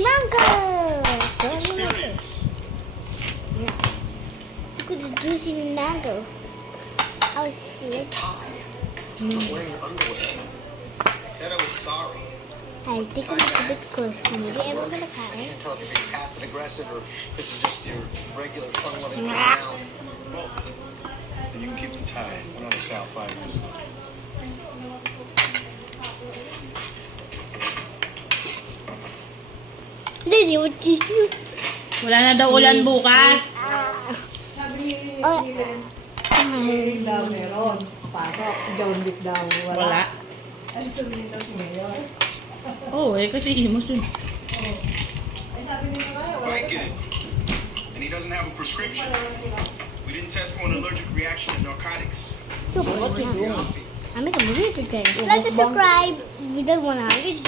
mango. Go mango. Experience. Yeah. Look at the juicy mango. I was sick. Tie. I'm wearing your underwear. I said I was sorry. I think I'm a bit close. Maybe I'm gonna I cry. can't tell if you're being passive aggressive or if this is just your regular fun-loving personality. Both. And you can keep the tie. Went on a sale 5 years ago. Hindi mo tissue. Wala na daw ulan bukas. Oh. Meron daw meron. Pasok. Si John Wick daw. Wala. Ano sabihin daw si Mayor? Oo, kasi imos yun. Ay, sabi nila kayo. Vicodin. And he doesn't have a prescription. We didn't test for an allergic reaction to narcotics. So what to do? I make a movie to drink. Like and subscribe. We did $100.